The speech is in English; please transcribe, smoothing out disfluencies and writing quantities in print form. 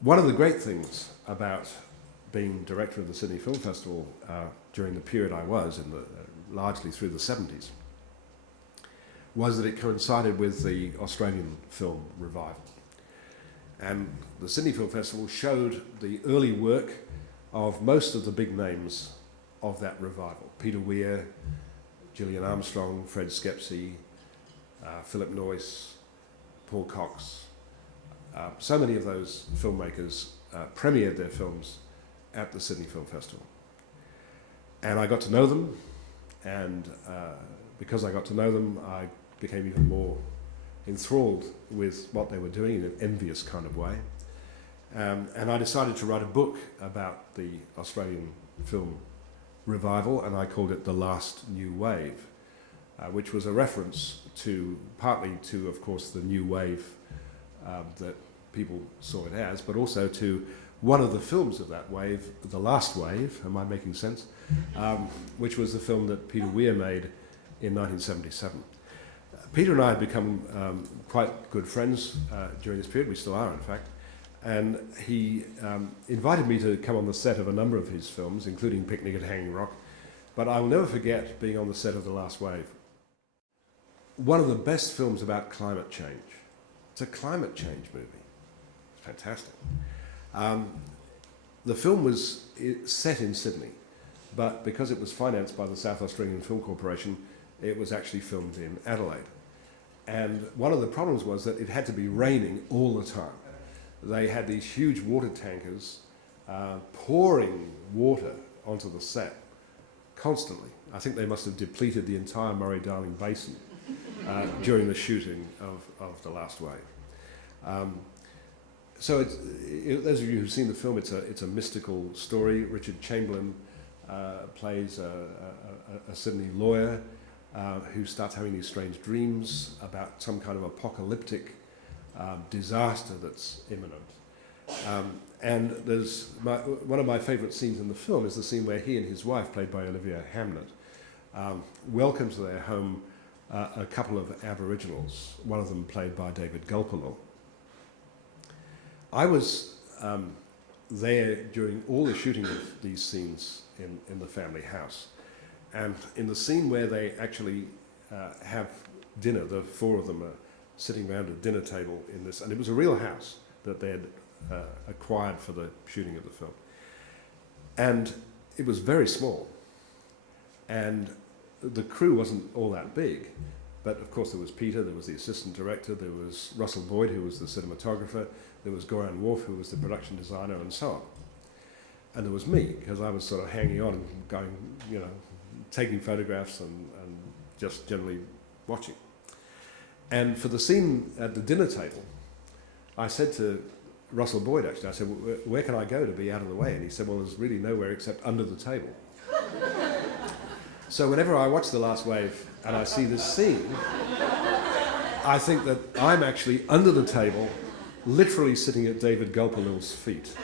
One of the great things about being director of the Sydney Film Festival during the period I was, largely through the 70s, was that it coincided with the Australian film revival. And the Sydney Film Festival showed the early work of most of the big names of that revival. Peter Weir, Gillian Armstrong, Fred Skepsey, Philip Noyce, Paul Cox. So many of those filmmakers premiered their films at the Sydney Film Festival. And I got to know them, and because I got to know them, I became even more enthralled with what they were doing in an envious kind of way. And I decided to write a book about the Australian film revival, and I called it The Last New Wave, which was a reference partly to, of course, the new wave that people saw it as, but also to one of the films of that wave, The Last Wave, am I making sense? Which was the film that Peter Weir made in 1977. Peter and I had become quite good friends during this period. We still are, in fact. And he invited me to come on the set of a number of his films, including Picnic at Hanging Rock. But I will never forget being on the set of The Last Wave. One of the best films about climate change. It's a climate change movie. It's fantastic. The film was set in Sydney, but because it was financed by the South Australian Film Corporation, it was actually filmed in Adelaide. And one of the problems was that it had to be raining all the time. They had these huge water tankers pouring water onto the set constantly. I think they must have depleted the entire Murray-Darling Basin during the shooting of The Last Wave. So those of you who've seen the film, it's a mystical story. Richard Chamberlain plays a Sydney lawyer who starts having these strange dreams about some kind of apocalyptic disaster that's imminent. And there's one of my favourite scenes in the film is the scene where he and his wife, played by Olivia Hamnet, welcome to their home a couple of Aboriginals, one of them played by David Gulpilil. I was there during all the shooting of these scenes in the family house. And in the scene where they actually have dinner, the four of them are sitting around a dinner table in this, and it was a real house that they had acquired for the shooting of the film. And it was very small. And the crew wasn't all that big, but of course there was Peter, there was the assistant director, there was Russell Boyd, who was the cinematographer, there was Goran Worf, who was the production designer, and so on. And there was me, because I was sort of hanging on and going, taking photographs and just generally watching. And for the scene at the dinner table, I said to Russell Boyd, actually, I said, where can I go to be out of the way? And he said, well, there's really nowhere except under the table. So whenever I watch The Last Wave and I see this scene, I think that I'm actually under the table, literally sitting at David Gulpilil's feet.